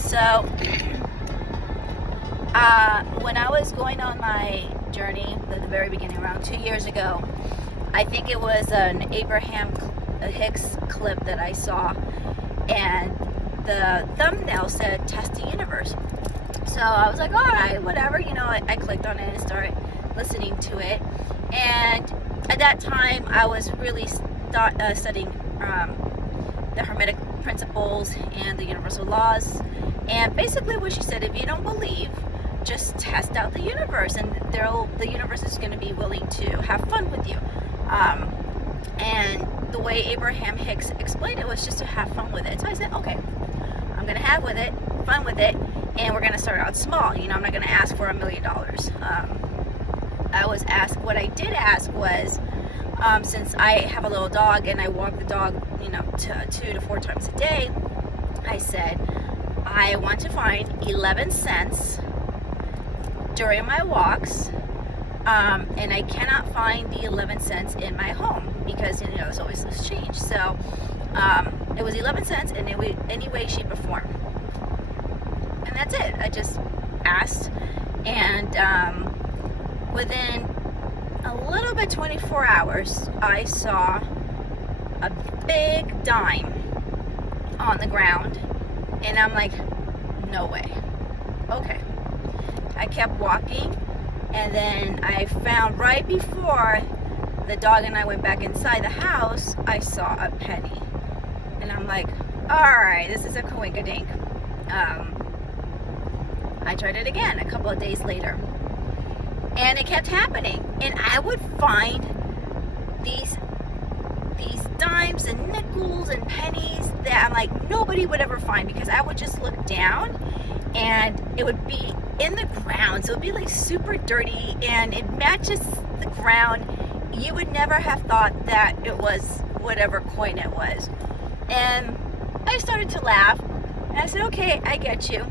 So, when I was going on my journey at the very beginning, around 2 years ago, I think it was an Abraham Hicks clip that I saw, and the thumbnail said "Test the Universe." So I was like, all right, whatever, I clicked on it and started listening to it. And at that time, I was really studying the Hermetic principles and the universal laws. And basically what she said, if you don't believe, just test out the universe, and the universe is going to be willing to have fun with you. And the way Abraham Hicks explained it was just to have fun with it. So I said, okay, I'm going to have fun with it, and we're going to start out small. I'm not going to ask for $1 million. What I did ask was, since I have a little dog and I walk the dog, 2 to 4 times a day, I said, I want to find 11 cents during my walks, and I cannot find the 11 cents in my home because, it's always loose change. So it was 11 cents in any way, shape, or form. And that's it. I just asked, and within a little bit 24 hours, I saw a big dime on the ground, and I'm like, no way. Okay. I kept walking, and then I found right before the dog and I went back inside the house, I saw a penny, and I'm like, all right, this is a coinkydink. I tried it again a couple of days later, and it kept happening, and I would find these dimes and nickels and pennies that I'm like, nobody would ever find, because I would just look down and it would be in the ground, so it would be like super dirty and it matches the ground. You would never have thought that it was whatever coin it was. And I started to laugh, and I said, okay, I get you,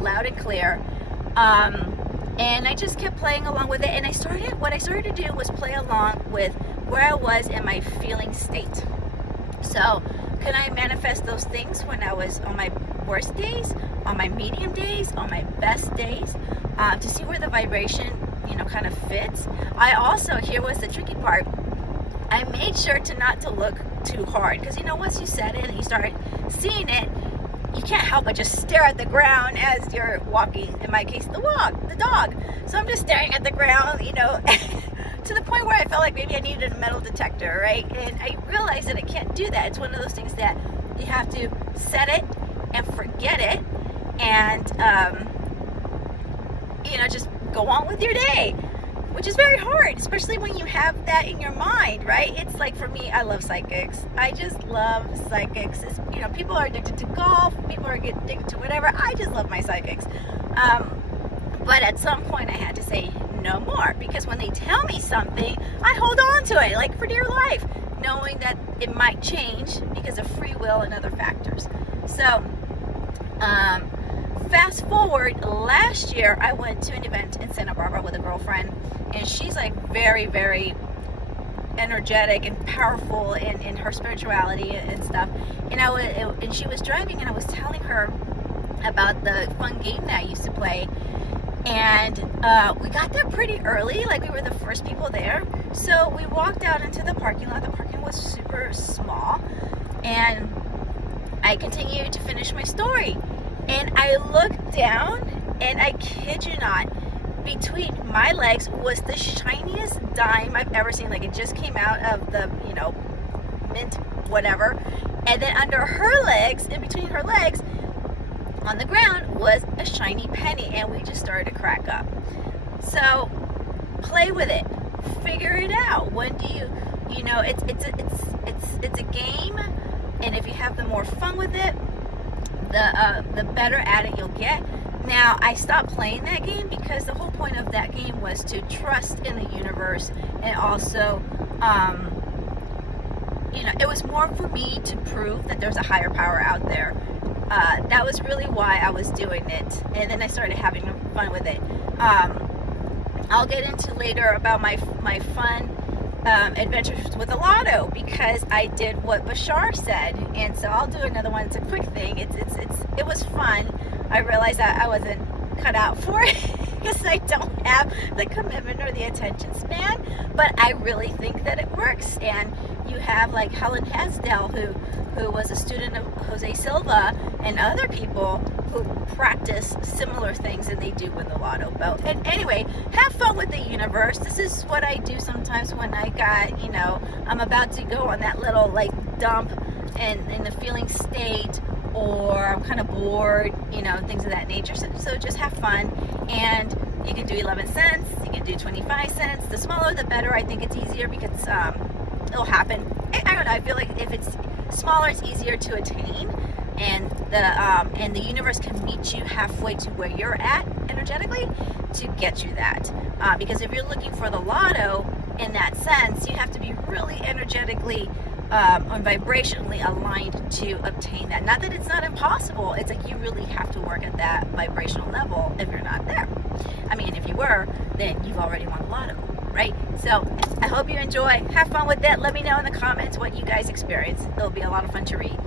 loud and clear. And I just kept playing along with it, and what I started to do was play along with where I was in my feeling state. So could I manifest those things when I was on my worst days, on my medium days, on my best days, to see where the vibration kind of fits. I also, here was the tricky part, I made sure to look too hard, because once you set it and you start seeing it, you can't help but just stare at the ground as you're walking. In my case, the dog. So I'm just staring at the ground, to the point where I felt like maybe I needed a metal detector, right? And I realized that I can't do that. It's one of those things that you have to set it and forget it, and just go on with your day, which is very hard, especially when you have that in your mind, right? It's like, for me, I love psychics. I just love psychics. People are addicted to golf, people are addicted to whatever. I just love my psychics. But at some point I had to say no more, because when they tell me something, I hold on to it like for dear life, knowing that it might change because of free will and other factors. So fast forward, last year I went to an event in Santa Barbara with a girlfriend, and she's like very, very energetic and powerful in her spirituality and stuff. And she was driving, and I was telling her about the fun game that I used to play. And we got there pretty early, like we were the first people there. So we walked out into the parking lot. The parking was super small, and I continued to finish my story. And I looked down, and I kid you not, between my legs was the shiniest dime I've ever seen. Like, it just came out of the, mint whatever. And then under her legs, in between her legs, on the ground, was a shiny penny, and we just started to crack up. So play with it, figure it out. When do you, it's a game, and if you have the more fun with it, the better at it you'll get. Now, I stopped playing that game because the whole point of that game was to trust in the universe, and also, it was more for me to prove that there's a higher power out there. That was really why I was doing it, and then I started having fun with it. I'll get into later about my fun adventures with the lotto, because I did what Bashar said. And so I'll do another one. It's a quick thing. It was fun. I realized that I wasn't cut out for it because I don't have the commitment or the attention span, but I really think that it works. And you have like Helen Hasdell, who was a student of Jose Silva, and other people who practice similar things that they do with the lotto boat. And anyway, have fun with the universe. This is what I do sometimes when I got, I'm about to go on that little like dump and in the feeling state, or I'm kind of bored, things of that nature. So just have fun. And you can do 11 cents, you can do 25 cents. The smaller the better. I think it's easier because it'll happen. I don't know, I feel like if it's smaller, it's easier to attain, and the universe can meet you halfway to where you're at energetically to get you that. Because if you're looking for the lotto in that sense, you have to be really energetically and vibrationally aligned to obtain that. Not that it's not impossible. It's like you really have to work at that vibrational level if you're not there. I mean, if you were, then you've already won the lotto, right? So I hope you enjoy. Have fun with it. Let me know in the comments what you guys experience. It'll be a lot of fun to read.